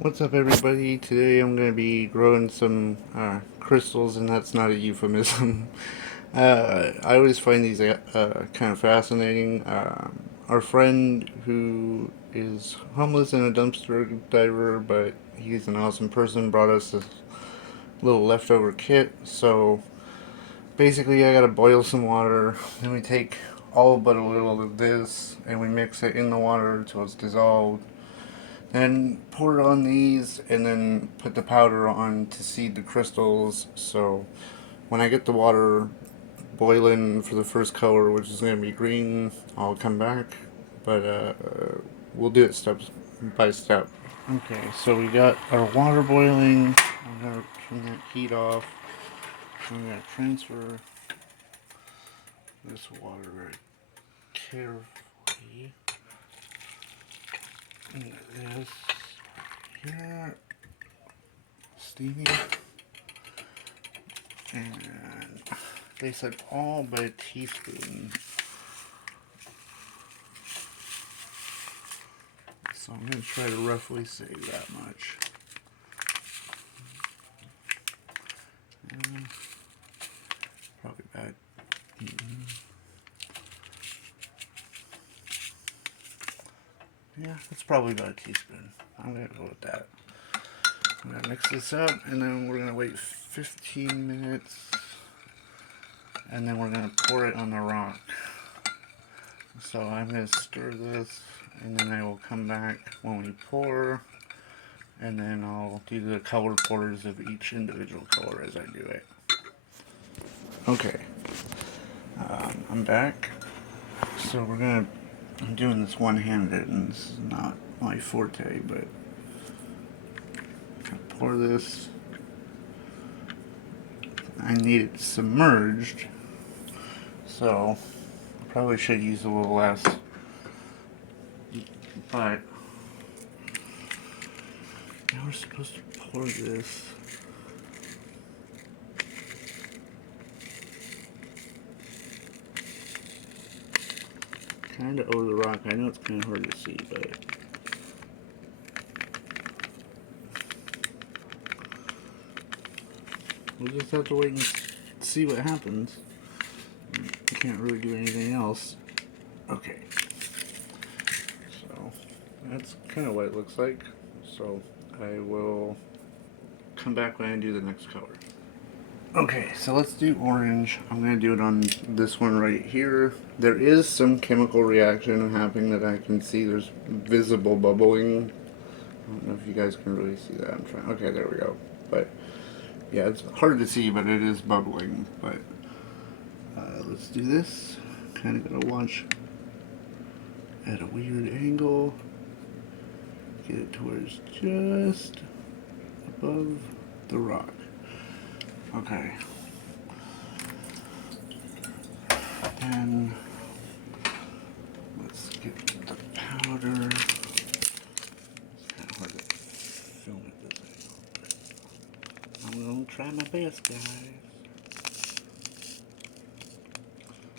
What's up, everybody? Today I'm going to be growing some crystals, and that's not a euphemism. I always find these kind of fascinating. Our friend who is homeless and a dumpster diver, but he's an awesome person, brought us this little leftover kit. So basically, I got to boil some water, then we take all but a little of this, and we mix it in the water until it's dissolved. Then pour it on these and then put the powder on to seed the crystals. So when I get the water boiling for the first color, which is going to be green, I'll come back. But we'll do it step by step. Okay, so we got our water boiling. I'm going to turn that heat off. I'm going to transfer this water very carefully into this here. Steamy. And they said all but a teaspoon. So I'm going to try to roughly say that much. Probably about. Yeah, that's probably about a teaspoon. I'm going to go with that. I'm going to mix this up, and then we're going to wait 15 minutes, and then we're going to pour it on the rock. So I'm going to stir this, and then I will come back when we pour, and then I'll do the color pours of each individual color as I do it. Okay, I'm back. So I'm doing this one-handed, and this is not my forte, but I pour this. I need it submerged, so I probably should use a little less, but now we're supposed to pour this. Kind of over the rock. I know it's kind of hard to see, but we'll just have to wait and see what happens. I can't really do anything else. Okay. So that's kind of what it looks like. So I will come back when I do the next color. Okay, so let's do orange. I'm going to do it on this one right here. There is some chemical reaction happening that I can see. There's visible bubbling. I don't know if you guys can really see that. I'm trying. Okay, there we go. But yeah, it's hard to see, but it is bubbling. But let's do this. Kind of gotta watch at a weird angle. Get it towards just above the rock. Okay. And let's get the powder. It's kind of hard to film at this angle, but I'm gonna try my best, guys.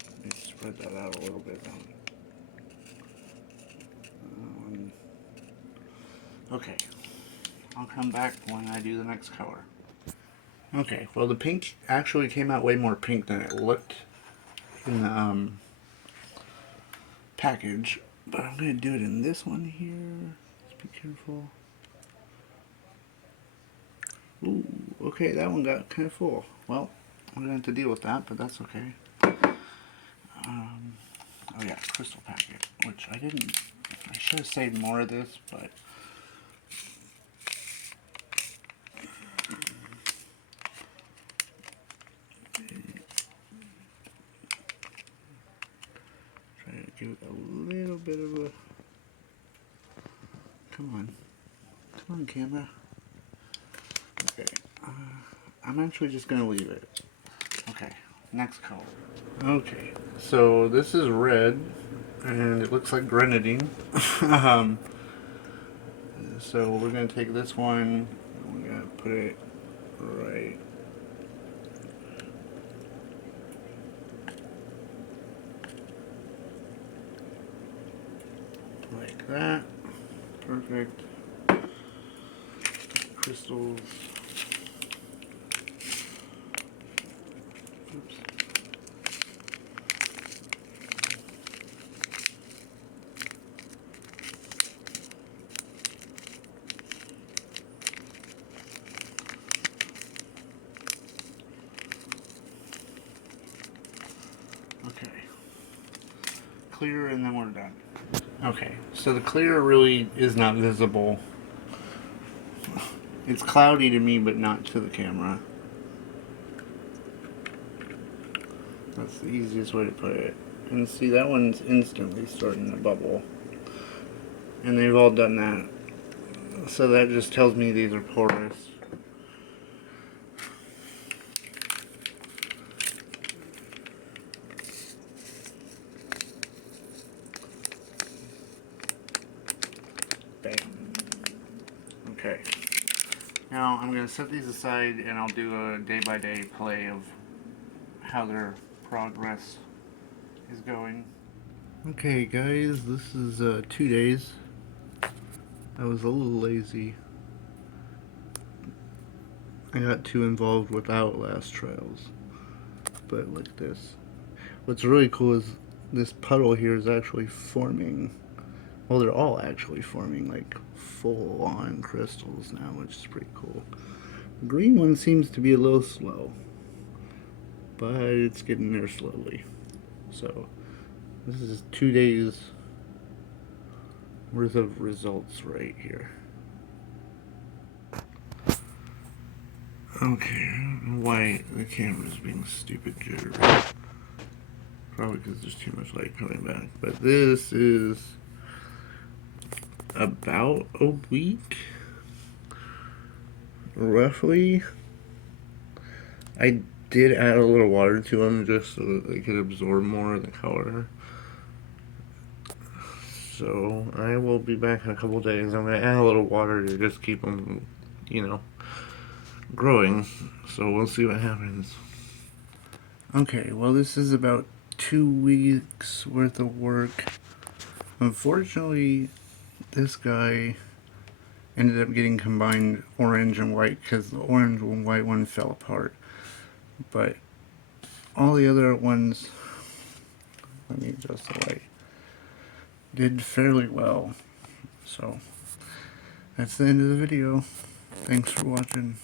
Let me spread that out a little bit. Okay. I'll come back when I do the next color. Okay, well the pink actually came out way more pink than it looked in the package, but I'm going to do it in this one here. Let's be careful. Ooh, okay, that one got kind of full. Well, I'm going to have to deal with that, but that's okay. Oh yeah, crystal packet, which I should have saved more of this, but try to give it a little bit of a, come on camera. Okay, I'm actually just going to leave it. Okay, next color. Okay, so this is red, and it looks like grenadine. um, so we're going to take this one, and we're going to put it right like that. Perfect. crystals. Oops. Okay. Clear, and then we're done. Okay, so the clear really is not visible. It's cloudy to me, but not to the camera. That's the easiest way to put it. And see, that one's instantly starting to bubble. And they've all done that. So that just tells me these are porous. Bam. Okay. Now I'm going to set these aside and I'll do a day-by-day play of how their progress is going. Okay guys, this is 2 days. I was a little lazy. I got too involved with Outlast trials. But look at this. What's really cool is this puddle here is actually forming. Well, they're all actually forming like full-on crystals now, which is pretty cool. The green one seems to be a little slow, but it's getting there slowly. So this is 2 days worth of results right here. Okay, I don't know why the camera's being stupid jittery. Probably because there's too much light coming back. But this is about a week, roughly. I did add a little water to them just so that they could absorb more of the color. So I will be back in a couple days. I'm going to add a little water to just keep them, growing. So we'll see what happens. Okay, well this is about 2 weeks worth of work. Unfortunately, this guy ended up getting combined orange and white because the orange and white one fell apart. But all the other ones, let me adjust the light, did fairly well. So that's the end of the video. Thanks for watching.